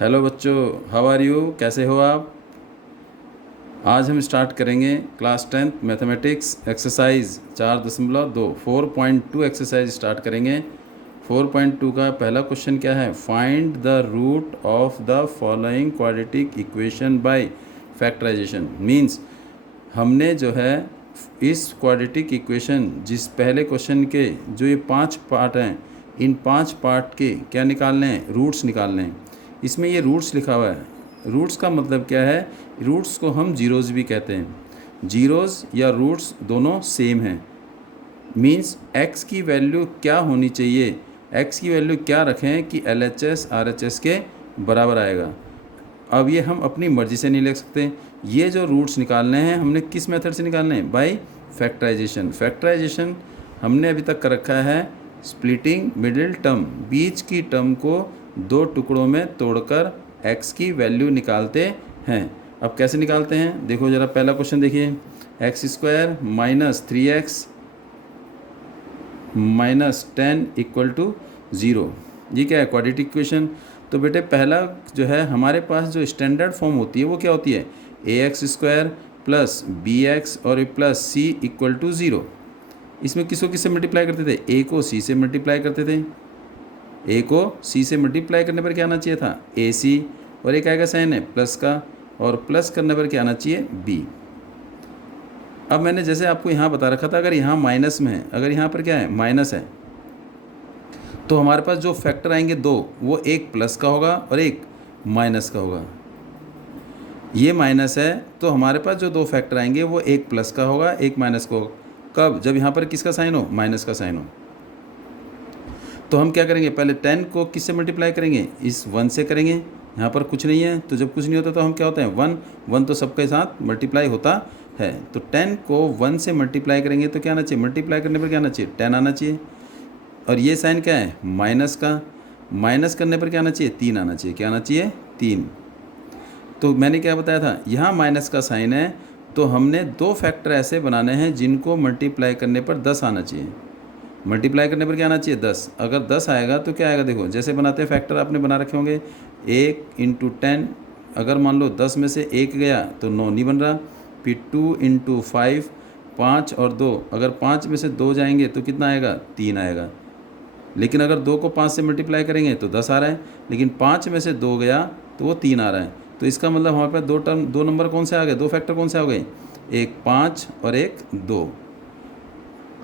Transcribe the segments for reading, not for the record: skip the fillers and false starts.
Hello बच्चों, how are you? कैसे हो आप? आज हम स्टार्ट करेंगे class 10th mathematics exercise 4.2 4.2 exercise start करेंगे। 4.2 का पहला क्वेश्चन क्या है? Find the root of the following quadratic equation by factorisation. Means हमने जो है इस क्वाड्रेटिक इक्वेशन जिस पहले क्वेश्चन के जो ये 5 पार्ट हैं, इन 5 पार्ट के क्या निकालने हैं? रूट्स निकालने हैं। इसमें ये रूट्स लिखा हुआ है। रूट्स का मतलब क्या है? रूट्स को हम जीरोज़ भी कहते हैं। जीरोज़ या रूट्स दोनों सेम हैं। मीन्स एक्स की वैल्यू क्या होनी चाहिए, एक्स की वैल्यू क्या रखें कि LHS RHS के बराबर आएगा। अब ये हम अपनी मर्ज़ी से नहीं लिख सकते। ये जो रूट्स निकालने हैं हमने किस मेथड से निकालने हैं? By factorization. फैक्टराइजेशन हमने अभी तक कर रखा है स्प्लिटिंग मिडिल टर्म, बीच की टर्म को 2 टुकड़ों में तोड़कर x की वैल्यू निकालते हैं। अब कैसे निकालते हैं देखो ज़रा, पहला क्वेश्चन देखिए। x² - 3x - 10 = 0। ये क्या है? Quadratic equation. तो बेटे पहला जो है हमारे पास जो स्टैंडर्ड फॉर्म होती है वो क्या होती है? ax² + bx और प्लस c = 0। इसमें किसको किससे मल्टीप्लाई करते थे? a को c से मल्टीप्लाई करते थे। a को c से मल्टीप्लाई करने पर क्या आना चाहिए था? ac। और एक आएगा साइन है प्लस का, और प्लस करने पर क्या आना चाहिए? b। अब मैंने जैसे आपको यहाँ बता रखा था, अगर यहाँ माइनस में है, अगर यहाँ पर क्या है? माइनस है, तो हमारे पास जो फैक्टर आएंगे दो, वो एक प्लस का होगा और एक माइनस का होगा। ये माइनस है तो हमारे पास जो दो फैक्टर आएंगे वो एक प्लस का होगा, एक माइनस का होगा। कब? जब यहाँ पर किसका साइन हो? माइनस का साइन हो। तो हम क्या करेंगे? पहले 10 को किससे मल्टीप्लाई करेंगे? इस 1 से करेंगे। यहाँ पर कुछ नहीं है, तो जब कुछ नहीं होता तो हम क्या होते हैं? 1 तो सबके साथ मल्टीप्लाई होता है। तो 10 को 1 से मल्टीप्लाई करेंगे तो क्या आना चाहिए? मल्टीप्लाई करने पर क्या आना चाहिए? 10 आना चाहिए। और ये साइन क्या है? माइनस का। माइनस करने पर क्या आना चाहिए? 3 आना चाहिए। क्या आना चाहिए? 3। तो मैंने क्या बताया था? यहाँ माइनस का साइन है तो हमने दो फैक्टर ऐसे बनाने हैं जिनको मल्टीप्लाई करने पर 10 आना चाहिए। मल्टीप्लाई करने पर क्या आना चाहिए? 10। अगर 10 आएगा तो क्या आएगा? देखो जैसे बनाते हैं फैक्टर, आपने बना रखे होंगे 1 × 10। अगर मान लो 10 में से 1 गया तो 9 नहीं बन रहा। फिर 2 × 5, 5 और 2, अगर 5 में से 2 जाएंगे तो कितना आएगा? 3 आएगा। लेकिन अगर 2 को 5 से मल्टीप्लाई करेंगे तो 10 आ रहा है, लेकिन 5 में से 2 गया तो वो 3 आ रहा है। तो इसका मतलब हमारे पास दो नंबर कौन से आ गए? दो फैक्टर कौन से आ गए? एक 5 और एक 2।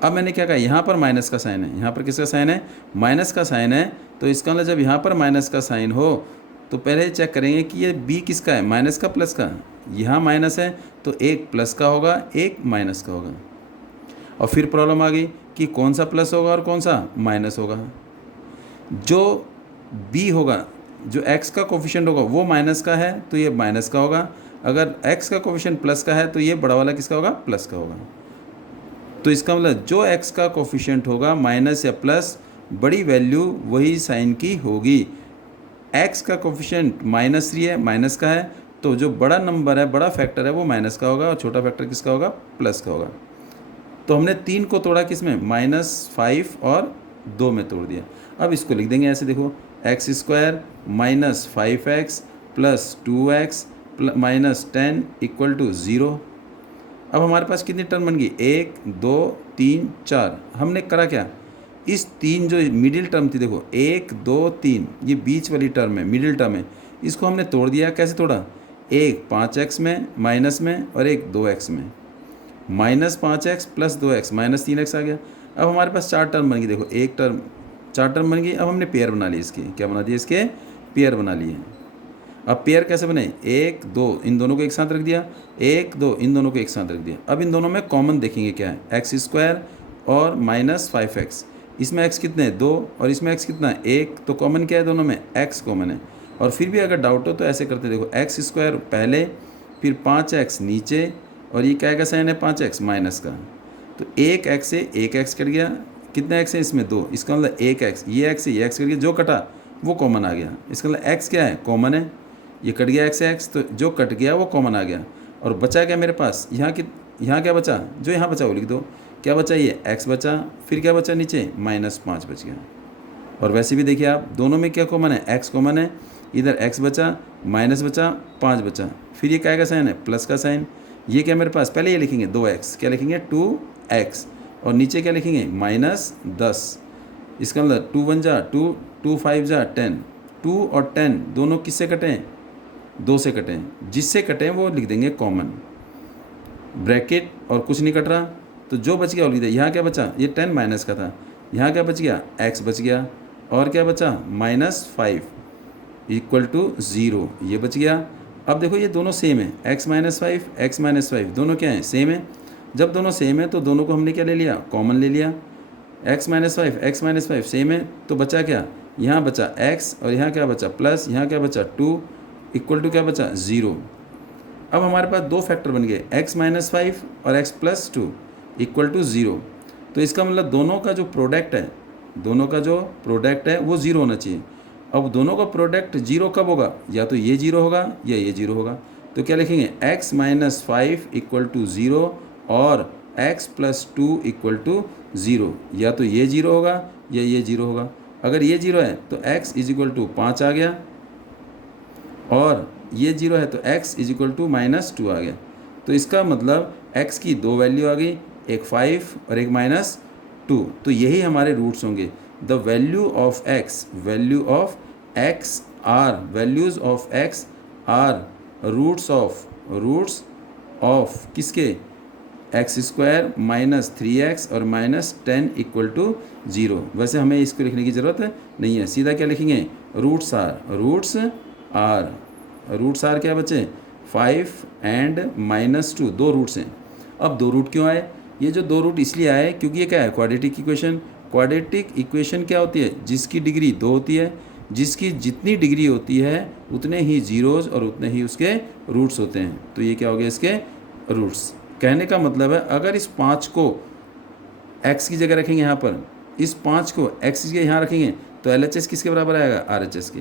अब मैंने क्या कहा? यहाँ पर माइनस का साइन है। यहाँ पर किसका साइन है? माइनस का साइन है। तो इसका मतलब जब यहाँ पर माइनस का साइन हो तो पहले चेक करेंगे कि ये b किसका है? माइनस का प्लस का। यहाँ माइनस है तो एक प्लस का होगा, एक माइनस का होगा। और फिर प्रॉब्लम आ गई कि कौन सा प्लस होगा और कौन सा माइनस होगा। जो b होगा, जो x का कोफिशिएंट होगा वो माइनस का है तो ये माइनस का होगा। अगर x का कोफिशिएंट प्लस का है तो ये बड़ा वाला किसका होगा? प्लस का होगा। तो इसका मतलब जो x का कोफिशिएंट होगा माइनस या प्लस, बड़ी वैल्यू वही साइन की होगी। x का कोफिशिएंट -3 है, माइनस का है, तो जो बड़ा नंबर है, बड़ा फैक्टर है वो माइनस का होगा और छोटा फैक्टर किसका होगा? प्लस का होगा। तो हमने 3 को तोड़ा किस में? -5 और 2 में तोड़ दिया। अब इसको लिख देंगे ऐसे, देखो x² - 5x + 2x - 10 = 0। अब हमारे पास कितनी टर्म बन गई? 1 2 3 4। हमने करा क्या? इस 3 जो मिडिल टर्म थी, देखो 1 2 3, ये बीच वाली टर्म है, मिडिल टर्म है, इसको हमने तोड़ दिया। कैसे तोड़ा? एक 5x में माइनस में और एक 2x में। -5x + 2x -3x आ गया। अब हमारे पास 4 टर्म बन गई। देखो एक टर्म, 4 टर्म बन गई। अब हमने पेयर बना लिए इसके। क्या बना दिए? इसके पेयर बना लिए। अब पेयर कैसे बने? 1 2, इन दोनों को एक साथ रख दिया, 1 2, इन दोनों को एक साथ रख दिया। अब इन दोनों में कॉमन देखेंगे क्या है? x² और -5x। इसमें x कितने हैं? 2, और इसमें x कितना है? 1। तो कॉमन क्या है दोनों में? x कॉमन है। और फिर भी अगर डाउट हो तो ऐसे करते, देखो x² पहले, फिर 5x नीचे, और ये क्या का साइन है? 5x माइनस का। तो एक x से एक x कट गया। कितने x है इसमें? 2। इसका मतलब एक x, ये x से ये x कट गया, जो कटा वो कॉमन आ गया। इसका मतलब x क्या है? कॉमन है। ये कट गया x से x, तो जो कट गया वो कॉमन आ गया। और बचा क्या मेरे पास? यहाँ क्या बचा? जो यहाँ बचा वो लिख दो। क्या बचा? ये x बचा। फिर क्या बचा नीचे? -5 बच गया। और वैसे भी देखिए आप, दोनों में क्या कॉमन है? x कॉमन है। इधर x बचा, माइनस बचा, 5 बचा, फिर ये क्या का साइन है, प्लस का साइन। ये क्या मेरे पास, पहले ये लिखेंगे 2x, क्या लिखेंगे 2x, और नीचे क्या लिखेंगे -10। इसका मतलब 2 1 जा 2, 2 5 जा 10, 2 और 10 दोनों किससे कटें, 2 से कटें, जिससे कटें वो लिख देंगे कॉमन, ब्रैकेट और कुछ नहीं कट रहा, तो जो बच गया वो लिख दे। यहाँ क्या बचा, ये 10 माइनस का था, यहाँ क्या बच गया, x बच गया, और क्या बचा -5 इक्वल टू 0, ये बच गया। अब देखो ये दोनों सेम है, x -5 दोनों क्या हैं, सेम है। जब दोनों सेम है तो दोनों को हमने क्या ले लिया, कॉमन ले लिया। x -5 सेम है, तो बचा क्या, यहाँ बचा x, और यहाँ क्या बचा प्लस, यहाँ क्या बचा 2 इक्वल टू क्या बचा 0। अब हमारे पास दो फैक्टर बन गए, x -5 और x + 2 इक्वल टू 0। तो इसका मतलब दोनों का जो प्रोडक्ट है वो 0 होना चाहिए। अब दोनों का प्रोडक्ट 0 कब होगा, या तो ये 0 होगा या ये 0 होगा। तो क्या लिखेंगे, x -5 इक्वल टू 0 और x + 2 इक्वल टू 0, या तो ये 0 होगा या ये 0 होगा। अगर ये 0 है तो x = 5 आ गया, और ये 0 है तो x = -2 आ गया। तो इसका मतलब x की दो वैल्यू आ गई, एक 5 और एक -2। तो यही हमारे रूट्स होंगे। The values of x are roots of किसके, x² -3x और -10 इक्वल टू 0। वैसे हमें इसको लिखने की ज़रूरत नहीं है, सीधा क्या लिखेंगे, रूट्स आर क्या बचे, 5 एंड -2, दो रूट्स हैं। अब दो रूट क्यों आए, ये जो दो रूट इसलिए आए क्योंकि ये क्या है, क्वाड्रेटिक इक्वेशन क्या होती है, जिसकी डिग्री 2 होती है, जिसकी जितनी डिग्री होती है उतने ही जीरोज़ और उतने ही उसके रूट्स होते हैं। तो ये क्या हो गया, इसके रूट्स। कहने का मतलब है अगर इस 5 को x की जगह रखेंगे, यहाँ पर इस 5 को x की जगह यहाँ रखेंगे तो LHS किसके बराबर आएगा, RHS के।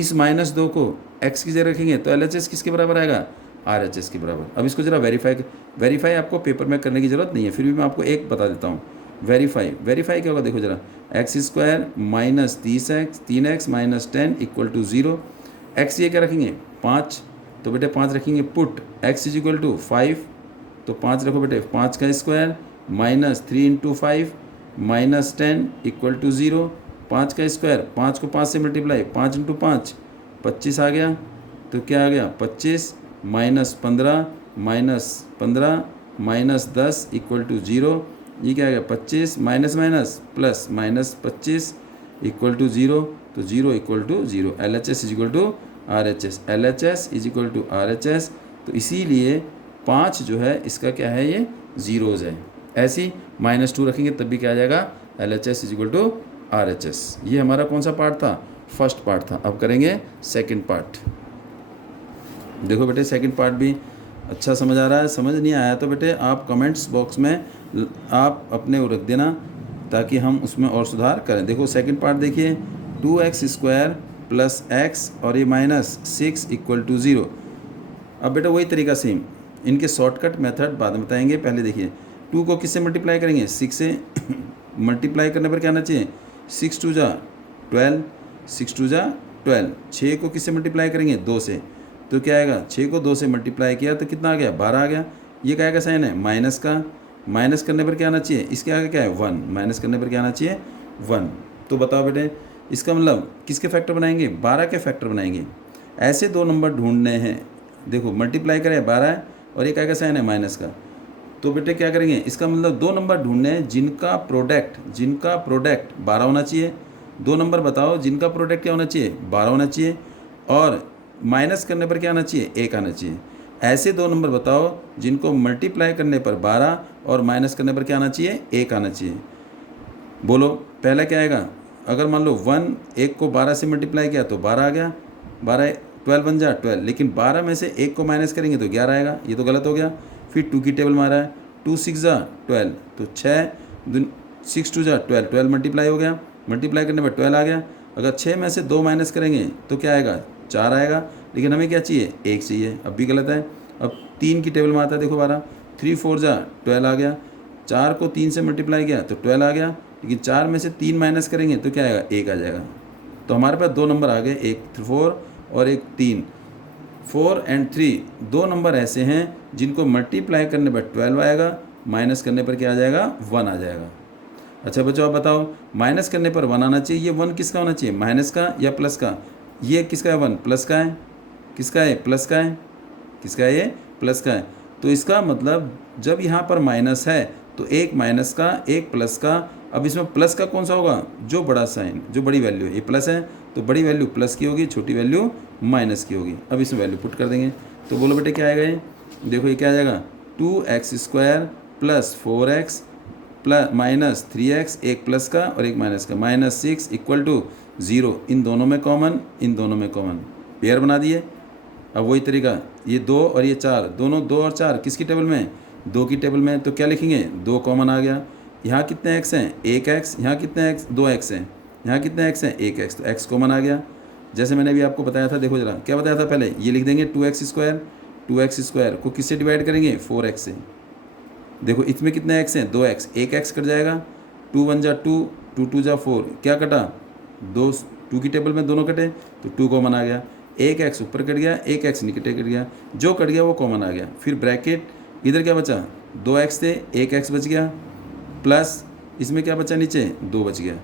इस -2 को x की जगह रखेंगे तो LHS किसके बराबर आएगा, RHS के बराबर। अब इसको ज़रा वेरीफाई आपको पेपर में करने की ज़रूरत नहीं है, फिर भी मैं आपको एक बता देता हूँ। वेरीफाई क्या होगा, देखो ज़रा, x² -3x -10 = 0। x ये क्या रखेंगे, 5, तो बेटे 5 रखेंगे, पुट x = 5, तो 5 रखो बेटे, 5 का स्क्वायर -3 × 5 -10 = 0। 5 का स्क्वायर, 5 को 5 से मल्टीप्लाई, 5 × 5 25 आ गया। तो क्या आ गया, 25 -15 -10 = 0। ये क्या आ गया, 25 माइनस प्लस -25 = 0, तो 0 = 0। LHS = RHS, तो इसीलिए 5 जो है इसका क्या है, ये जीरोज़ है। ऐसी -2 रखेंगे तब भी क्या आ जाएगा, LHS = RHS। ये हमारा कौन सा पार्ट था, फर्स्ट पार्ट था। अब करेंगे सेकंड पार्ट। देखो बेटे सेकंड पार्ट भी अच्छा समझ आ रहा है, समझ नहीं आया तो बेटे आप कमेंट्स बॉक्स में आप अपने रख देना ताकि हम उसमें और सुधार करें। देखो सेकंड पार्ट देखिए, 2x² + x और ये -6 = 0। अब बेटा वही तरीका सेम, इनके शॉर्टकट मेथड बाद में बताएंगे। पहले देखिए 2 को किससे मल्टीप्लाई करेंगे, 6 से मल्टीप्लाई करने पर क्या आना चाहिए, 6 2 जा 12, 6 2 जा 12। 6 को किससे मल्टीप्लाई करेंगे, 2 से, तो क्या आएगा, 6 को 2 से मल्टीप्लाई किया तो कितना आ गया, 12 आ गया। ये क्या का साइन है, माइनस का, माइनस करने पर क्या आना चाहिए, इसके आगे क्या है 1, माइनस करने पर क्या आना चाहिए 1। तो बताओ बेटे इसका मतलब किसके फैक्टर बनाएंगे, 12 के फैक्टर बनाएंगे। ऐसे दो नंबर ढूंढने हैं, देखो मल्टीप्लाई करें 12 है और एक आगे साइन है माइनस का, तो बेटे क्या करेंगे, इसका मतलब दो नंबर ढूंढने हैं जिनका प्रोडक्ट 12 होना चाहिए। दो नंबर बताओ जिनका प्रोडक्ट क्या होना चाहिए, 12 होना चाहिए, और माइनस करने पर क्या आना चाहिए, 1 आना चाहिए। ऐसे दो नंबर बताओ जिनको मल्टीप्लाई करने पर 12 और माइनस करने पर क्या आना चाहिए, 1 आना चाहिए। बोलो पहला क्या आएगा, अगर मान लो 1 को 12 से मल्टीप्लाई किया तो 12 आ गया, 12 12 बन जा 12, लेकिन 12 में से 1 को माइनस करेंगे तो 11 आएगा, ये तो गलत हो गया। फिर 2 की टेबल मारा है, 2 6 जा 12, तो 6 2 जा 12, 12 मल्टीप्लाई हो गया, मल्टीप्लाई करने पर 12 आ गया। अगर 6 में से 2 माइनस करेंगे तो क्या आएगा, 4 आएगा, लेकिन हमें क्या चाहिए, 1 चाहिए, अब भी गलत है। अब 3 की टेबल में आता है, देखो 12, 3 4 जा 12 आ गया, 4 को 3 से मल्टीप्लाई किया तो 12 आ गया, लेकिन 4 में से 3 माइनस करेंगे तो क्या आएगा, 1 आ जाएगा। तो हमारे पास दो नंबर आ गए, 1 4 और एक 3। 4 and 3 दो नंबर ऐसे हैं जिनको मल्टीप्लाई करने पर 12 आएगा, माइनस करने पर क्या आ जाएगा, 1 आ जाएगा। अच्छा बच्चों आप बताओ, माइनस करने पर 1 आना चाहिए, ये 1 किसका होना चाहिए, माइनस का या प्लस का? ये किसका है, 1 प्लस का है, किसका है, प्लस का है, किसका है, ये प्लस का है। तो इसका मतलब जब यहाँ पर माइनस है तो एक माइनस का एक प्लस का। अब इसमें प्लस का कौन सा होगा, जो बड़ा साइन, जो बड़ी वैल्यू है, ये प्लस है तो बड़ी वैल्यू प्लस की होगी, छोटी वैल्यू माइनस की होगी। अब इसमें वैल्यू पुट कर देंगे तो बोलो बेटे क्या आएगा, ये देखो ये क्या आ जाएगा, 2x² plus 4x plus minus 3x, एक प्लस का और एक माइनस का, -6 इक्वल टू 0। इन दोनों में कॉमन, इन दोनों में कॉमन, पेयर बना दिए। अब वही तरीका, ये 2 और ये 4, दोनों 2 और 4 किसकी टेबल में, 2 की टेबल में, तो क्या लिखेंगे, 2 कॉमन आ गया। यहाँ कितने x हैं, 1x, यहाँ कितने x, 2x हैं, यहाँ कितने x हैं, 1x, तो x कॉमन आ गया। जैसे मैंने अभी आपको बताया था, देखो जरा क्या बताया था पहले, ये लिख देंगे 2x², 2x² को किससे डिवाइड करेंगे, 4x से। देखो इसमें कितने x हैं, 2x, 1x कट जाएगा, 2 1 जा 2, 2 2 जा 4, क्या कटा, 2 की टेबल में दोनों कटे तो 2 कॉमन आ गया। 1x ऊपर कट गया, 1x नीचे कट गया, जो कट गया वो कॉमन आ गया। फिर ब्रैकेट, इधर क्या बचा, 2x थे, 1x बच गया, प्लस इसमें क्या बचा नीचे, 2 बच गया।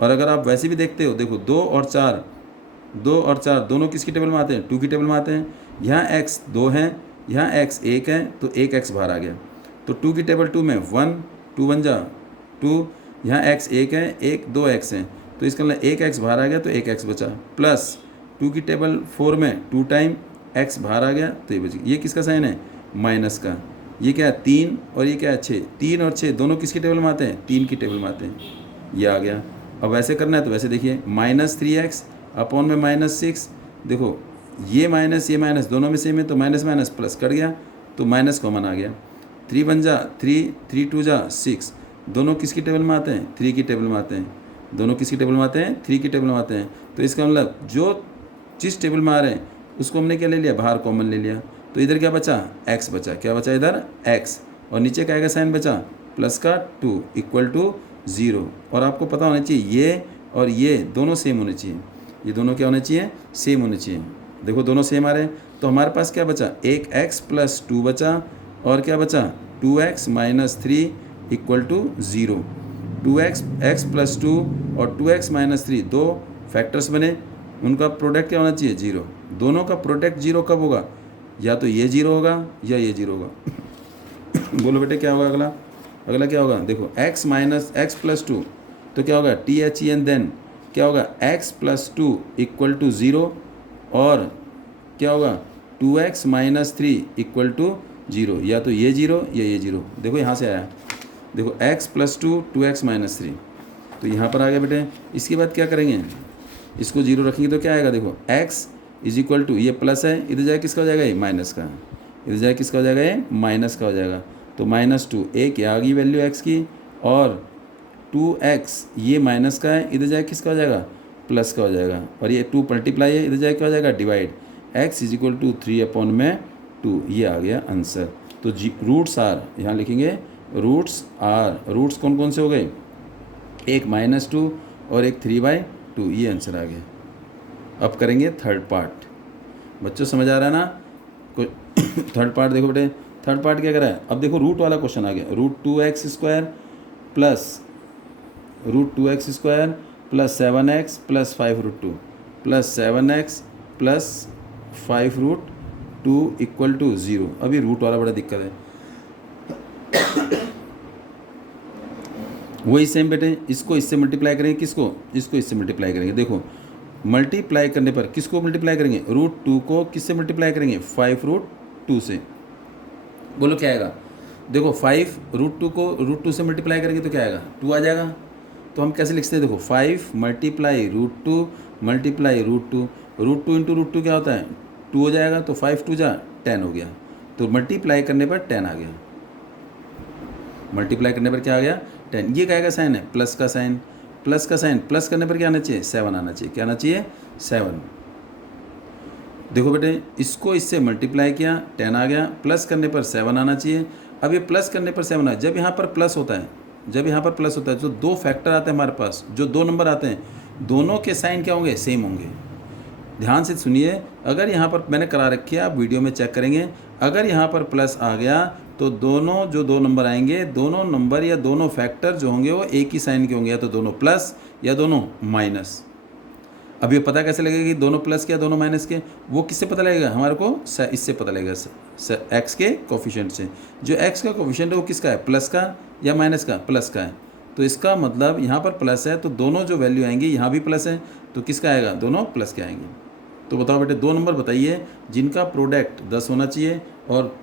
और अगर आप वैसे भी देखते हो, देखो 2 और 4 दोनों किसकी टेबल में आते हैं, 2 की टेबल में आते हैं। यहाँ x 2 हैं, यहाँ x 1 है तो 1x बाहर आ गया। तो 2 की टेबल 2 में 1, 2 1 जा 2, यहाँ x 1 है, 1 2x हैं, तो इसका मतलब 1x बाहर आ गया तो 1x बचा, प्लस 2 की टेबल 4 में 2 टाइम x बाहर आ गया तो ये बच गया। ये किसका साइन है, माइनस का। ये क्या है, 3 और ये क्या है, 6। 3 और 6 दोनों किसकी टेबल में आते हैं, 3 की टेबल में आते हैं, ये आ गया। अब वैसे करना है तो वैसे देखिए, -3x अपॉन में -6, देखो ये माइनस दोनों में सेम है तो माइनस माइनस प्लस कट गया तो माइनस कॉमन आ गया। 3 1 जा 3, 3 2 जा 6, दोनों किसकी टेबल में आते हैं, 3 की टेबल में आते हैं, दोनों किसकी टेबल में आते हैं, 3 की टेबल में आते हैं। तो इसका मतलब जो जिस टेबल में आ रहे हैं उसको हमने क्या ले लिया, बाहर कॉमन ले लिया। तो इधर क्या बचा, x बचा, क्या बचा इधर, x, और नीचे क्या आएगा साइन बचा, प्लस का 2 इक्वल टू 0। और आपको पता होना चाहिए ये और ये दोनों सेम होने चाहिए, ये दोनों क्या होने चाहिए, सेम होने चाहिए। देखो दोनों सेम आ रहे हैं तो हमारे पास क्या बचा, एक x प्लस 2 बचा, और क्या बचा 2x minus 3 equal to 0। 2x x plus 2 और 2x माइनस 3 दो फैक्टर्स बने, उनका प्रोडक्ट क्या होना चाहिए, 0। दोनों का प्रोडक्ट 0 कब होगा, या तो ये 0 होगा या ये 0 होगा। बोलो बेटे क्या होगा अगला, अगला क्या होगा, देखो x माइनस x प्लस 2 तो क्या होगा, THEN देन क्या होगा, x प्लस 2 इक्वल टू 0, और क्या होगा 2x माइनस 3 इक्वल टू 0, या तो ये 0 या ये 0। देखो यहाँ से आया, देखो x प्लस 2 2x माइनस 3, तो यहाँ पर आ गया बेटे। इसके बाद क्या करेंगे, इसको 0 रखेंगे तो क्या आएगा, देखो x इज इक्वल टू, ये प्लस है, इधर जाए किसका हो जाएगा, ये माइनस का, इधर जाए किसका हो जाएगा, ये माइनस का हो जाएगा। तो -2 एक आ गई वैल्यू x की, और 2x ये माइनस का है, इधर जाए किसका हो जाएगा, प्लस का हो जाएगा, और ये 2 मल्टीप्लाई है, इधर जाए क्या हो जाएगा, divide, x is equal to 3 upon में 2, ये आ गया आंसर। तो रूट्स आर, यहाँ लिखेंगे रूट्स आर, रूट्स कौन कौन से हो गए, एक -2 और एक 3/2, ये आंसर आ गया। अब करेंगे थर्ड पार्ट, बच्चों समझ आ रहा है ना, कोई थर्ड पार्ट देखो बेटे, थर्ड पार्ट क्या करा है, अब देखो रूट वाला क्वेश्चन आ गया, √2x² plus 7x plus 5√2 plus 7x plus 5√2 equal to 0। अभी रूट वाला बड़ा दिक्कत है। वही सेम बेटे, इसको इससे मल्टीप्लाई करेंगे, किसको, इसको इससे मल्टीप्लाई करेंगे। देखो मल्टीप्लाई करने पर किसको मल्टीप्लाई करेंगे, √2 को किससे मल्टीप्लाई करेंगे, 5√2 से। बोलो क्या आएगा, देखो 5 √2 को √2 से मल्टीप्लाई करेंगे तो क्या आएगा, 2 आ जाएगा। तो हम कैसे लिखते हैं, देखो 5 मल्टीप्लाई √2 मल्टीप्लाई √2, √2 इंटू √2 क्या होता है, 2 हो जाएगा, तो 5 2 जा 10 हो गया। तो मल्टीप्लाई करने पर 10 आ गया, मल्टीप्लाई करने पर क्या आ गया, 10। ये क्या का साइन है, प्लस का साइन, प्लस का साइन, प्लस करने पर क्या आना चाहिए, 7 आना चाहिए, क्या आना चाहिए, 7। देखो बेटे इसको इससे मल्टीप्लाई किया, 10 आ गया, प्लस करने पर 7 आना चाहिए। अब ये प्लस करने पर 7 आए, जब यहाँ पर प्लस होता है, जब यहाँ पर प्लस होता है, जो दो फैक्टर आते हैं हमारे पास, जो दो नंबर आते हैं, दोनों के साइन क्या होंगे, सेम होंगे। ध्यान से सुनिए, अगर यहाँ पर मैंने करा रखी है, आप वीडियो में चेक करेंगे, अगर यहाँ पर प्लस आ गया तो दोनों जो दो नंबर आएंगे, दोनों नंबर या दोनों फैक्टर जो होंगे वो एक ही साइन के होंगे, या तो दोनों प्लस या दोनों माइनस। अब ये पता कैसे लगेगा कि दोनों प्लस के या दोनों माइनस के? वो किससे पता लगेगा हमारे को? इससे पता लगेगा, एक्स के कोफिशिएंट से। जो एक्स का कोफिशिएंट है वो किसका है? प्लस का या माइनस का? प्लस का है। तो इसका मतलब यहाँ पर प्लस है तो दोनों जो वैल्यू आएंगी, यहाँ भी प्लस है तो किसका आएगा? दोनों प्लस के आएंगे। तो बताओ बेटे, दो नंबर बताइए जिनका प्रोडक्ट 10 होना चाहिए और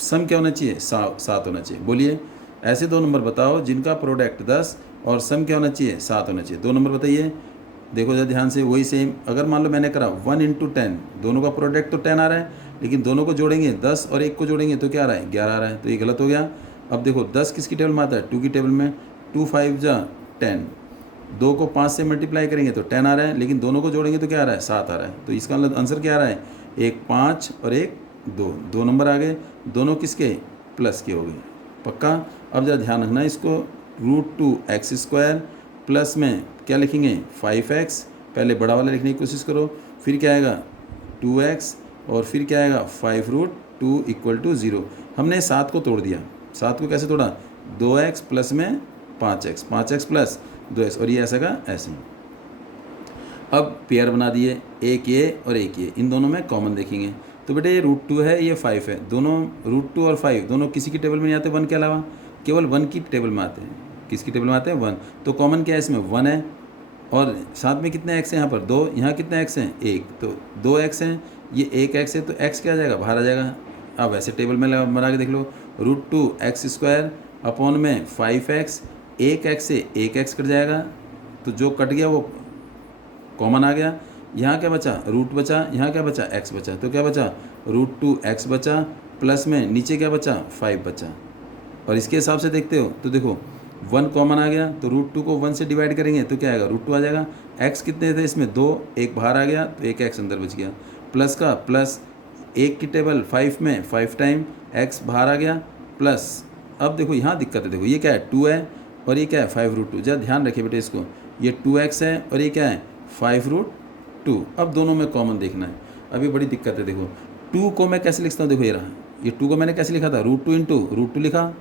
सम क्या होना चाहिए? 7 होना चाहिए। बोलिए, ऐसे दो नंबर बताओ जिनका प्रोडक्ट 10 और सम क्या होना चाहिए? 7 होना चाहिए। दो नंबर बताइए। देखो जरा ध्यान से, वही सेम। अगर मान लो मैंने करा 1 × 10, दोनों का प्रोडक्ट तो 10 आ रहा है, लेकिन दोनों को जोड़ेंगे 10 और 1 को जोड़ेंगे तो क्या आ रहा है? 11 आ रहा है। तो ये गलत हो गया। अब देखो 10 किसकी टेबल में आता है? 2 की टेबल में। 2 5 जा 10, 2 को 5 से मल्टीप्लाई करेंगे तो 10 आ रहा है, लेकिन दोनों को जोड़ेंगे तो क्या आ रहा है? 7 आ रहा है। तो इसका आंसर क्या आ रहा है? एक 5 और एक 2, दो नंबर आ गए, दोनों किसके? प्लस के हो गए। पक्का? अब जरा ध्यान रखना इसको, √2x² प्लस में क्या लिखेंगे? 5x, पहले बड़ा वाला लिखने की कोशिश करो, फिर क्या आएगा? 2x, और फिर क्या आएगा? 5√2 = 0। हमने 7 को तोड़ दिया। 7 को कैसे तोड़ा? 2x प्लस में 5x, 5x प्लस 2x, और ये ऐसा का ऐसे। अब पेयर बना दिए, एक ये और एक ये, इन दोनों में कॉमन देखेंगे। तो बेटे ये √2 है, ये 5 है, दोनों √2 और 5 दोनों किसी की टेबल में नहीं आते 1 के अलावा, केवल 1 की टेबल में आते हैं। किसकी टेबल में आते हैं? 1। तो कॉमन क्या है इसमें? 1 है, और साथ में कितने x हैं यहाँ पर? 2। यहाँ कितने x हैं? 1। तो 2x हैं, ये 1x है, तो x क्या आ जाएगा? बाहर आ जाएगा। अब ऐसे टेबल में बना के देख लो, √2x² अपॉन में 5x, 1x से 1x कट जाएगा, तो जो कट गया वो कॉमन आ गया। यहाँ क्या बचा? रूट बचा, यहाँ क्या बचा? x बचा। तो क्या बचा? √2x बचा, प्लस में नीचे क्या बचा? 5 बचा। और इसके हिसाब से देखते हो तो देखो 1 कॉमन आ गया, तो √2 को 1 से डिवाइड करेंगे तो क्या आएगा? √2 आ जाएगा। x कितने थे इसमें? 2, एक बाहर आ गया तो एक x अंदर बच गया। प्लस का प्लस, 1 की टेबल 5 में 5 टाइम x बाहर आ गया, प्लस। अब देखो यहाँ दिक्कत है, देखो ये क्या है? 2 है और ये क्या है? 5√2। जरा ध्यान रखिए बेटे इसको, ये 2x है और ये क्या है? 5√2। अब दोनों में कॉमन देखना है। अभी बड़ी दिक्कत है, देखो 2 को मैं कैसे लिखता हूँ? देखो ये रहा, ये 2 को मैंने कैसे लिखा था? √2 × √2 लिखा।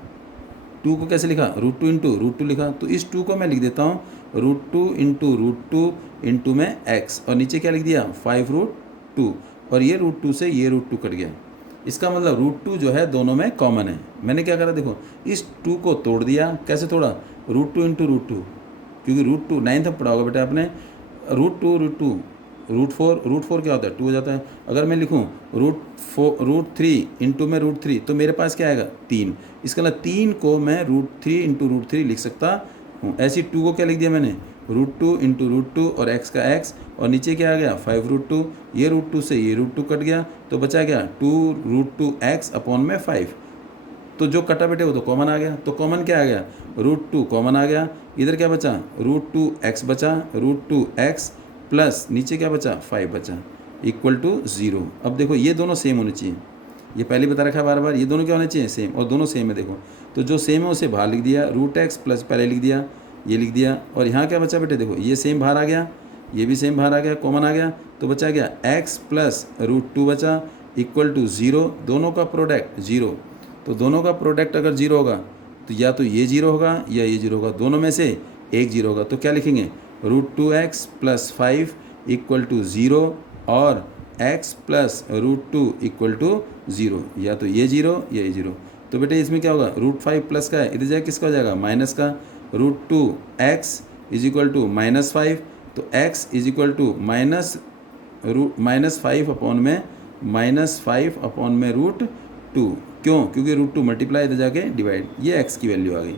2 को कैसे लिखा? √2 × √2 लिखा। तो इस 2 को मैं लिख देता हूँ √2 × √2 इंटू में x, और नीचे क्या लिख दिया? 5√2, और ये √2 से ये √2 कट गया। इसका मतलब √2 जो है दोनों में कॉमन है। मैंने क्या करा? देखो इस 2 को तोड़ दिया। कैसे तोड़ा? √2 × √2, क्योंकि √2 9th में पढ़ा होगा बेटा आपने। √2 √2 √4 क्या होता है? 2 हो जाता है। अगर मैं लिखूँ √3 इंटू में √3, तो मेरे पास क्या आएगा? 3। इसका मतलब 3 को मैं √3 × √3 लिख सकता हूँ। ऐसी 2 को क्या लिख दिया मैंने? √2 × √2 और x का x, और नीचे क्या आ गया? 5√2। ये √2 से ये √2 कट गया, तो बचा गया 2√2x अपॉन में 5। तो जो कटा बेटे वो तो कॉमन आ गया। तो कॉमन क्या आ गया? √2 कॉमन आ गया। इधर क्या बचा? √2x बचा, √2x प्लस नीचे क्या बचा? 5 बचा, = 0। अब देखो ये दोनों सेम होने चाहिए, ये पहले बता रखा है बार बार, ये दोनों क्या होने चाहिए? सेम, और दोनों सेम है। देखो तो जो सेम है उसे बाहर लिख दिया, √x प्लस पहले लिख दिया, ये लिख दिया, और यहाँ क्या बचा बेटे? देखो ये सेम बाहर आ गया, ये भी सेम बाहर आ गया, कॉमन आ गया, तो बचा गया x प्लस √2 बचा, = 0। दोनों का प्रोडक्ट 0, तो दोनों का प्रोडक्ट अगर 0 होगा तो या तो ये 0 होगा या ये 0 होगा, दोनों में से एक 0 होगा। तो क्या लिखेंगे? √2x प्लस 5 = 0, और x प्लस √2 = 0, या तो ये 0 या ये 0। तो बेटे इसमें क्या होगा? √5 प्लस का है, इधर जाए किसका हो जाएगा? माइनस का। √2x = -5, तो x = -5 अपॉन में √2। क्यों? क्योंकि √2 मल्टीप्लाई, इधर जाके डिवाइड, ये x की वैल्यू आ गई।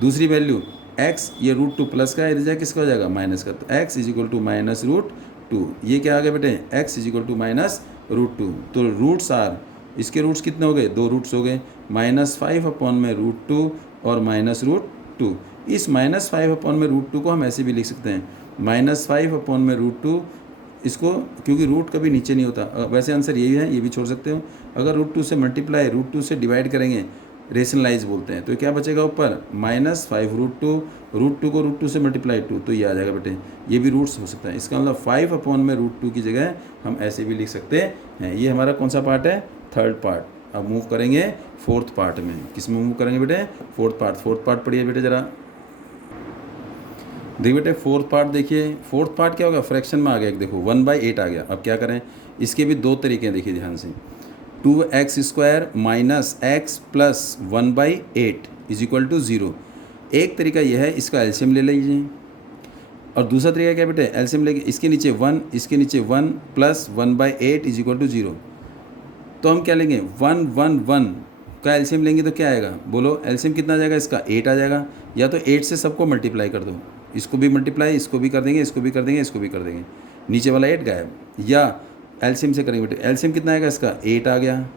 दूसरी वैल्यू x, ये √2 प्लस का है, इधर जाके किसका हो जाएगा? माइनस का। तो x = -√2। ये क्या आ गया बेटे? x = -√2। तो रूट्स आर, इसके रूट्स कितने हो गए? 2 रूट्स हो गए, -5 अपॉन में √2 और -√2। इस -5 अपॉन में √2 को हम ऐसे भी लिख सकते हैं, -5 अपॉन में √2, इसको, क्योंकि रूट कभी नीचे नहीं होता। वैसे आंसर यही है, ये भी छोड़ सकते हो। अगर √2 से मल्टीप्लाई, √2 से डिवाइड करेंगे रेशनलाइज बोलते हैं। तो क्या बचेगा ऊपर -5√2, √2 को √2 से मल्टीप्लाई 2, तो ये आ जाएगा बेटे। ये भी रूट्स हो सकता है, इसका मतलब 5/√2 की जगह हम ऐसे भी लिख सकते हैं। ये हमारा कौन सा पार्ट है? Third part. अब मूव करेंगे फोर्थ पार्ट में। किस में मूव करेंगे बेटे? Fourth part. फोर्थ पार्ट पढ़िए बेटे ज़रा। देखिए बेटे फोर्थ पार्ट देखिए, फोर्थ पार्ट क्या होगा? फ्रैक्शन में आ गया एक, देखो 1/8 आ गया। अब क्या करें? इसके भी दो तरीके हैं, देखिए ध्यान से। 2x² minus x plus 1/8 is equal to 0। एक तरीका यह है, इसका एलसीएम ले लीजिए। और दूसरा तरीका क्या बेटे? एलसीएम लेके इसके नीचे 1, इसके नीचे 1 प्लस 1/8 इज इक्वल टू 0। तो हम क्या लेंगे? 1 1 1 का एलसीएम लेंगे तो क्या आएगा? बोलो एलसीएम कितना आ जाएगा इसका? 8 आ जाएगा। या तो 8 से सबको मल्टीप्लाई कर दो, इसको भी मल्टीप्लाई, इसको भी कर देंगे, इसको भी कर देंगे, इसको भी कर देंगे, नीचे वाला 8 गायब। या एलसीएम से करेंगे बेटे। एलसीएम कितना आएगा इसका? 8 आ गया।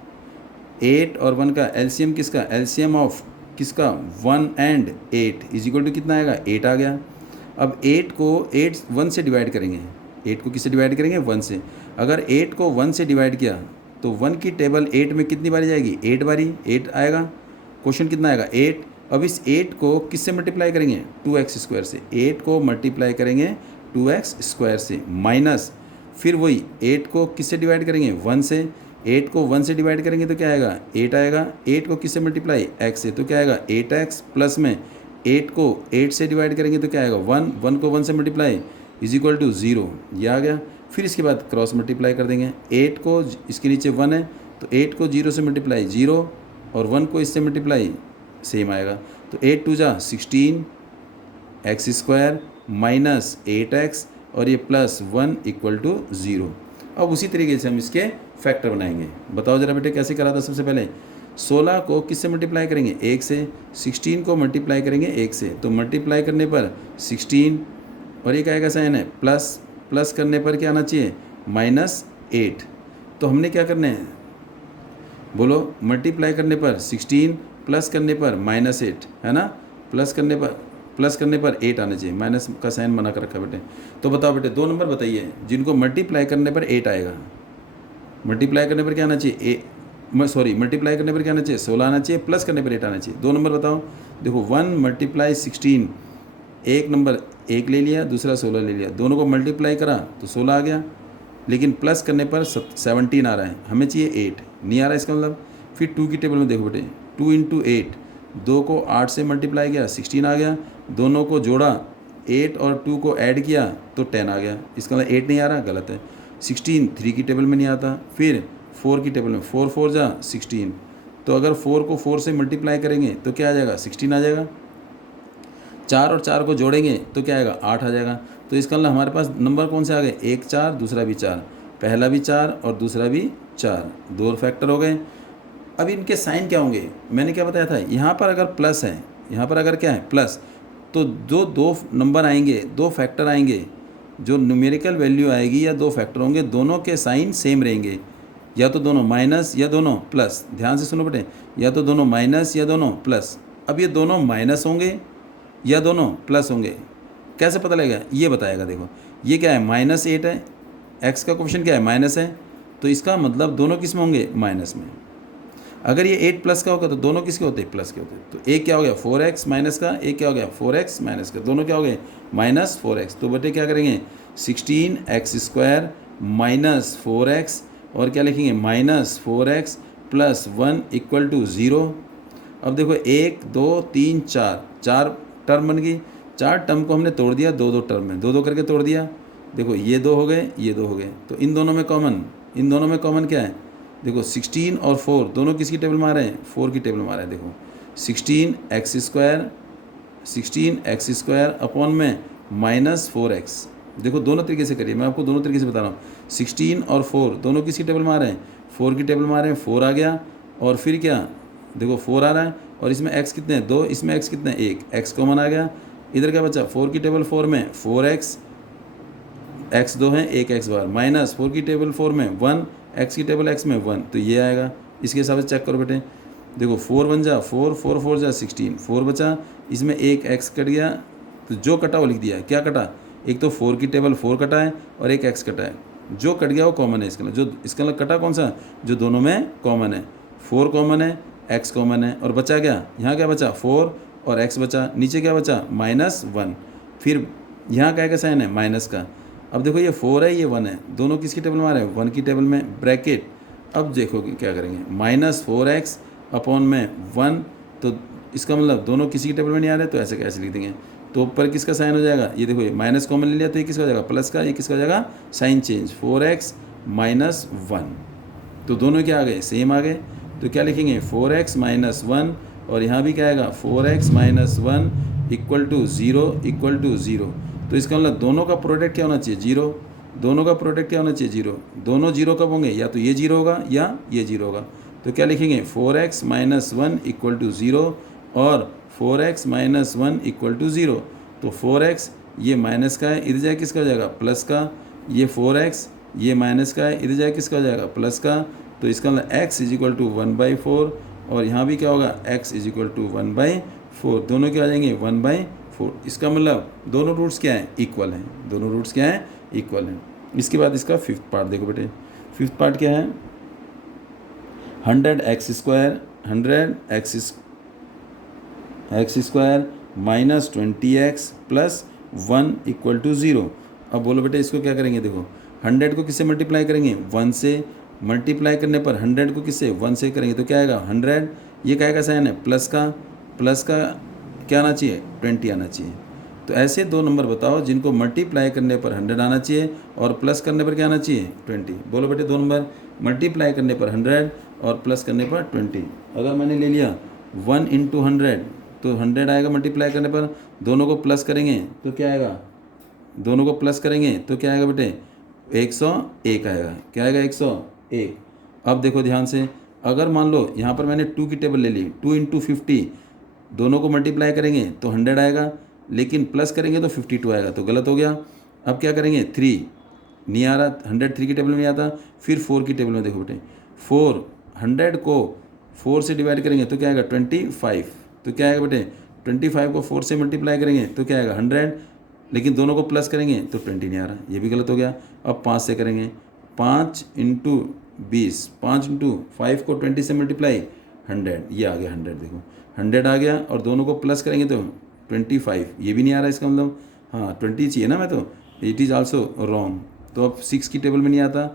8 और 1 का एलसीएम किसका? एलसीएम ऑफ किसका? 1 एंड 8 इज इक्वल टू कितना आएगा? 8 आ गया। अब 8 को 1 से डिवाइड करेंगे। 8 को किससे डिवाइड करेंगे? 1 से। अगर 8 को 1 से डिवाइड किया तो 1 की टेबल 8 में कितनी बारी जाएगी? 8 बारी। 8 आएगा। क्वेश्चन कितना आएगा? 8। अब इस 8 को किससे मल्टीप्लाई करेंगे? 2x² से। 8 को मल्टीप्लाई करेंगे 2x² से, माइनस फिर वही 8 को किससे डिवाइड करेंगे? 1 से। 8 को 1 से डिवाइड करेंगे तो क्या आएगा? 8 आएगा। 8 को किससे मल्टीप्लाई? x से, तो क्या आएगा? 8x प्लस में 8 को 8 से डिवाइड करेंगे तो क्या आएगा? 1। 1 को 1 से मल्टीप्लाई इज इक्वल टू 0। ये आ गया। फिर इसके बाद क्रॉस मल्टीप्लाई कर देंगे। 8 को इसके नीचे 1 है तो 8 को 0 से मल्टीप्लाई 0, और 1 को इससे मल्टीप्लाई सेम आएगा। तो 8 2 जा 16 x² माइनस 8x और ये प्लस 1 इक्वल टू 0। अब उसी तरीके से हम इसके फैक्टर बनाएंगे। बताओ जरा बेटे कैसे करा था? सबसे पहले 16 को किससे मल्टीप्लाई करेंगे? 1 से। 16 को मल्टीप्लाई करेंगे 1 से, तो मल्टीप्लाई करने पर 16 और एक आएगा साइन है प्लस, प्लस करने पर क्या आना चाहिए? -8। तो हमने क्या करना है? बोलो मल्टीप्लाई करने पर 16 प्लस करने पर -8 है ना? प्लस करने पर 8 आना चाहिए। माइनस का साइन बना कर रखा बेटे। तो बताओ बेटे 2 नंबर बताइए जिनको मल्टीप्लाई करने पर 8 आएगा। मल्टीप्लाई करने पर क्या आना चाहिए? मल्टीप्लाई करने पर क्या आना चाहिए? 16 आना चाहिए, प्लस करने पर 8 आना चाहिए। 2 नंबर बताओ। देखो 1 × 16, एक नंबर 1 ले लिया, दूसरा 16 ले लिया, दोनों को मल्टीप्लाई करा तो 16 आ गया, लेकिन प्लस करने पर 17 आ रहा है, हमें चाहिए 8, नहीं आ रहा है इसका मतलब। फिर 2 की टेबल में देखो बेटे, 2 × 8, 2 को 8 से मल्टीप्लाई किया 16 आ गया, दोनों को जोड़ा 8 और 2 को ऐड किया तो 10 आ गया। इसका मतलब 8 नहीं आ रहा, गलत है। 16 3 की टेबल में नहीं आता। फिर 4 की टेबल में 4 4 जा 16, तो अगर 4 को 4 से मल्टीप्लाई करेंगे तो क्या आ जाएगा? 16 आ जाएगा। 4 और 4 को जोड़ेंगे तो क्या आएगा? 8 आ जाएगा। तो इसका मतलब हमारे पास नंबर कौन से आ गए? 1 4, दूसरा भी 4, पहला भी 4 और दूसरा भी 4, 2 फैक्टर हो गए। अब इनके साइन क्या होंगे? मैंने क्या बताया था? यहाँ पर अगर प्लस है, यहाँ पर अगर क्या है? प्लस, तो जो 2 नंबर आएंगे, 2 फैक्टर आएंगे, जो न्यूमेरिकल वैल्यू आएगी या 2 फैक्टर होंगे, दोनों के साइन सेम रहेंगे। या तो दोनों माइनस या दोनों प्लस। ध्यान से सुनो बेटे, या तो दोनों माइनस या दोनों प्लस। अब ये दोनों माइनस होंगे या दोनों प्लस होंगे, कैसे पता लगेगा? ये बताएगा। देखो ये क्या है? -8 है, x का क्वेश्चन क्या है? माइनस है, तो इसका मतलब दोनों किस में होंगे? माइनस में। अगर ये 8 प्लस का होगा तो दोनों किसके होते हैं? प्लस के होते हैं। तो एक क्या हो गया? 4x माइनस का, एक क्या हो गया? 4x माइनस का, दोनों क्या हो गए? -4x। तो बेटे क्या करेंगे? 16x² माइनस 4x और क्या लिखेंगे? -4x plus 1 equal to 0। अब देखो 1 2 3 4, 4 टर्म बन गई। 4 टर्म को हमने तोड़ दिया 2 2 टर्म में, 2 2 करके तोड़ दिया। देखो ये 2 हो गए, ये 2 हो गए, तो इन दोनों में कॉमन क्या है? देखो 16 और 4 दोनों किसकी टेबल में आ रहे हैं? 4 की टेबल में आ रहे हैं। देखो 16x² अपॉन में -4x। देखो दोनों तरीके से करिए, मैं आपको दोनों तरीके से बता रहा हूँ। 16 और 4 दोनों किसकी टेबल में आ रहे हैं? 4 की टेबल में आ रहे हैं। 4 आ गया, और फिर क्या? देखो 4 आ रहा है, और इसमें x कितने हैं? 2, इसमें x कितने हैं? 1, x कॉमन आ गया। इधर क्या बचा? 4 की टेबल 4 में 4x, x 2 है, 1 x बार, माइनस 4 की टेबल 4 में 1, x की टेबल x में 1, तो ये आएगा। इसके हिसाब से चेक करो बेटे। देखो 4 1 जा 4, 4 4 जा 16, 4 बचा, इसमें 1 x कट गया, तो जो कटा वो लिख दिया। क्या कटा? एक तो 4 की टेबल 4 कटा है और एक x कटा है, जो कट गया वो कॉमन है। इसका जो इसका कटा कौन सा? जो दोनों में कॉमन है। 4 कॉमन है, x कॉमन है और बचा क्या, यहाँ क्या बचा 4 और x बचा, नीचे क्या बचा -1, फिर यहाँ क्या साइन है माइनस का। अब देखो ये 4 है ये 1 है, दोनों किसकी टेबल में आ रहे हैं 1 की टेबल में, ब्रैकेट। अब देखो क्या करेंगे -4x अपॉन में 1, तो इसका मतलब दोनों किसी की टेबल में नहीं आ रहे, तो ऐसे कैसे लिख देंगे, तो ऊपर किसका साइन हो जाएगा, ये देखो ये माइनस कॉमन ले लिया तो ये किसका हो जाएगा प्लस का, ये किसका हो जाएगा साइन चेंज 4x -1, तो दोनों क्या आ गए सेम आ गए। तो क्या लिखेंगे 4x -1 और यहाँ भी क्या आएगा 4x -1 इक्वल टू 0। तो इसका मतलब दोनों का प्रोडक्ट क्या होना चाहिए 0, दोनों का प्रोडक्ट क्या होना चाहिए 0, दोनों 0 कब होंगे, या तो ये 0 होगा या ये 0 होगा। तो क्या लिखेंगे 4x -1 इक्वल टू 0 और 4x -1 इक्वल टू 0। तो 4x ये माइनस का है, इधर जाए किसका हो जाएगा प्लस का, ये 4x ये माइनस का है, इधर जाए किसका हो जाएगा प्लस का। तो इसका मतलब x इज इक्वल टू 1/4 और यहाँ भी क्या होगा x इज इक्वल टू 1/4, दोनों क्या आ जाएंगे 1/4। इसका मतलब दोनों रूट्स क्या हैं इक्वल हैं, दोनों रूट्स क्या हैं इक्वल हैं। इसके बाद इसका फिफ्थ पार्ट देखो बेटे, फिफ्थ पार्ट क्या है 100x square minus 20x plus 1 equal to 0। अब बोलो बेटे इसको क्या करेंगे, देखो 100 को किससे मल्टीप्लाई करेंगे 1 से, मल्टीप्लाई करने पर 100 को किससे 1 से करेंगे तो क्या आएगा 100, ये क्या का साइन है प्लस का क्या आना चाहिए 20 आना चाहिए। तो ऐसे दो नंबर बताओ जिनको मल्टीप्लाई करने पर 100 आना चाहिए और प्लस करने पर क्या आना चाहिए 20। बोलो बेटे दो नंबर मल्टीप्लाई करने पर 100 और प्लस करने पर 20। अगर मैंने ले लिया 1 × 100 तो 100 आएगा, मल्टीप्लाई करने पर दोनों को प्लस करेंगे तो क्या आएगा, दोनों को प्लस करेंगे तो क्या आएगा बेटे 101 आएगा, क्या आएगा 101। अब देखो ध्यान से, अगर मान लो यहाँ पर मैंने 2 की टेबल ले ली, 2 × 50, दोनों को मल्टीप्लाई करेंगे तो 100 आएगा, लेकिन प्लस करेंगे तो 52 आएगा, तो गलत हो गया। अब क्या करेंगे 3 नहीं आ रहा, 100 3 की टेबल में नहीं आता, फिर 4 की टेबल में देखो बेटे 4, 100 को 4 से डिवाइड करेंगे तो क्या आएगा 25, तो क्या आएगा बेटे 25 को 4 से मल्टीप्लाई करेंगे तो क्या आएगा 100, लेकिन दोनों को प्लस करेंगे तो 20 नहीं आ रहा, ये भी गलत हो गया। अब 5 से करेंगे, 5 × 20, 5 × 5 को 20 से मल्टीप्लाई 100, ये आ गया 100, देखो 100 आ गया और दोनों को प्लस करेंगे तो 25, ये भी नहीं आ रहा, इसका मतलब हाँ 20 चाहिए ना, मैं तो इट इज़ आल्सो रॉन्ग। तो अब 6 की टेबल में नहीं आता,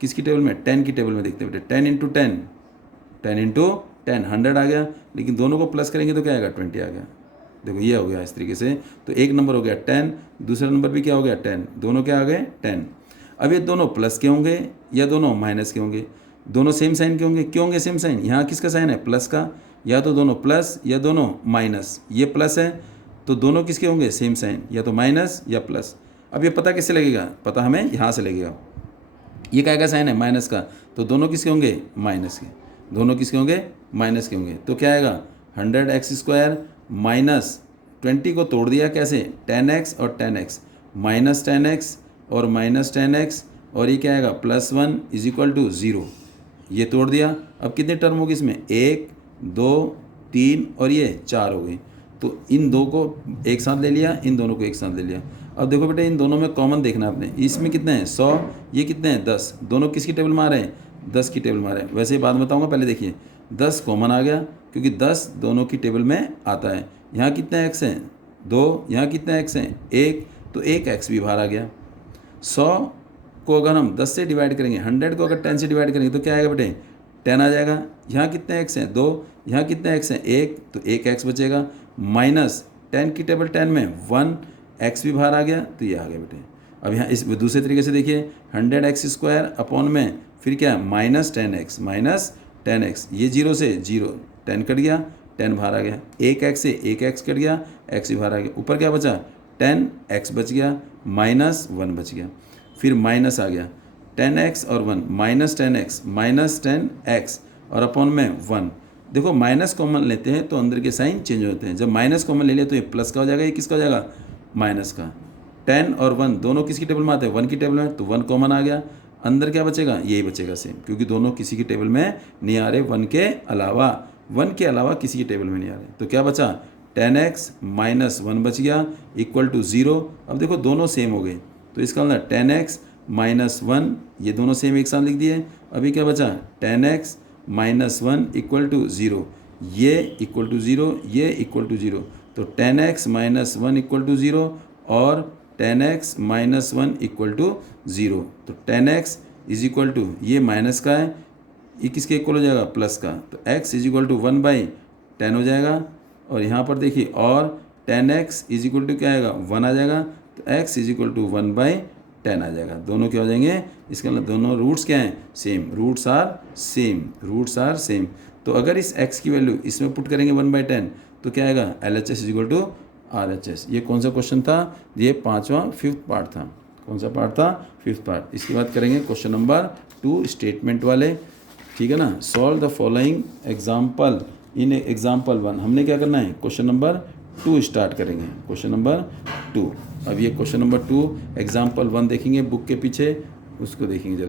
किसकी टेबल में 10 की टेबल में देखते हैं बेटे, 10 × 10, 10 × 10 100 आ गया, लेकिन दोनों को प्लस करेंगे तो क्या आएगा 20 आ गया। देखो ये हो गया इस तरीके से, तो एक नंबर हो गया 10, दूसरा नंबर भी क्या हो गया 10, दोनों क्या आ गए 10। अब ये दोनों प्लस के होंगे या दोनों माइनस के होंगे, दोनों सेम साइन के होंगे, क्यों होंगे सेम साइन, यहाँ किसका साइन है प्लस का, या तो दोनों प्लस या दोनों माइनस, ये प्लस है तो दोनों किसके होंगे सेम साइन, या तो माइनस या प्लस। अब ये पता किससे लगेगा, पता हमें यहाँ से लगेगा, ये क्या का साइन है माइनस का, तो दोनों किसके होंगे माइनस के, दोनों किसके होंगे माइनस के होंगे। तो क्या आएगा 100x² माइनस 20 को तोड़ दिया कैसे 10x और 10x, माइनस 10x और माइनस 10x, और ये क्या आएगा +1 इज इक्वल टू 0, ये तोड़ दिया। अब कितने टर्म होगी इसमें 1 2 3 और ये 4 हो गई, तो इन दो को एक साथ ले लिया, इन दोनों को एक साथ ले लिया। अब देखो बेटे इन दोनों में कॉमन देखना आपने, इसमें कितने हैं 100, ये कितने हैं 10, दोनों किसकी टेबल में आ रहे हैं 10 की टेबल में आ रहे हैं। वैसे ही बात बताऊंगा, पहले देखिए 10 कॉमन आ गया क्योंकि 10 दोनों की टेबल में आता है। यहाँ कितने एक्स हैं 2, यहाँ कितने एक्स हैं 1, तो एक एक्स भी बाहर आ गया। 100 को अगर हम 10 से डिवाइड करेंगे, 100 को अगर 10 से डिवाइड करेंगे तो क्या आएगा बेटे 10 आ जाएगा। यहाँ कितने एक्स हैं 2, यहाँ कितने एक्स हैं 1, तो एक एक्स बचेगा, माइनस 10 की टेबल 10 में 1 एक्स भी बाहर आ गया, तो ये आ गया बेटे। अब यहाँ इस दूसरे तरीके से देखिए 100x² अपॉन में फिर क्या माइनस 10x, ये 0 से 0 10 कट गया, 10 बाहर आ गया, एक एक्स से एक एक्स कट गया, एक्स भी बाहर आ गया, ऊपर क्या बचा 10x बच गया, -1 बच गया, फिर माइनस आ गया 10x और 1, -10x -10x और अपॉन में 1। देखो माइनस कॉमन लेते हैं तो अंदर के साइन चेंज होते हैं, जब माइनस कॉमन ले लिया तो ये प्लस का हो जाएगा, ये किसका हो जाएगा माइनस का। 10 और 1 दोनों किसकी टेबल में आते हैं 1 की टेबल में, तो 1 कॉमन आ गया, अंदर क्या बचेगा यही बचेगा सेम, क्योंकि दोनों किसी की टेबल में नहीं आ रहे, 1 के अलावा किसी की टेबल में नहीं आ रहे। तो क्या बचा 10x -1 बच गया इक्वल टू 0। अब देखो दोनों सेम हो गए, तो इसका मतलब 10x -1, ये दोनों सेम एक साथ लिख दिए। अभी क्या बचा 10x -1 इक्वल टू 0, ये इक्वल टू ज़ीरो, ये इक्वल टू ज़ीरो, तो 10x minus 1 equal to zero और 10x minus 1 equal to zero. तो 10x इज इक्वल टू, ये माइनस का है, ये किसके इक्वल हो जाएगा, प्लस का, तो x इज इक्वल टू 1/10 हो जाएगा। और यहाँ पर देखिए, और 10x इज इक्वल टू क्या आएगा, 1 आ जाएगा, तो x इज इक्वल टू 1/10 आ जाएगा। दोनों क्या हो जाएंगे, इसका मतलब दोनों रूट्स क्या हैं, same, roots are same, roots are same. तो अगर इस x की वैल्यू इसमें पुट करेंगे 1/10 तो क्या आएगा, LHS is equal to RHS। ये कौन सा क्वेश्चन था, ये 5वां 5th पार्ट था। कौन सा पार्ट था, 5th पार्ट। इसके बाद करेंगे क्वेश्चन नंबर 2 स्टेटमेंट वाले, ठीक है ना। Solve the following example in example 1। हमने क्या करना है, क्वेश्चन नंबर 2 स्टार्ट करेंगे, क्वेश्चन नंबर 2। अब ये क्वेश्चन नंबर 2 एग्जाम्पल 1 देखेंगे बुक के पीछे, उसको देखेंगे जरा।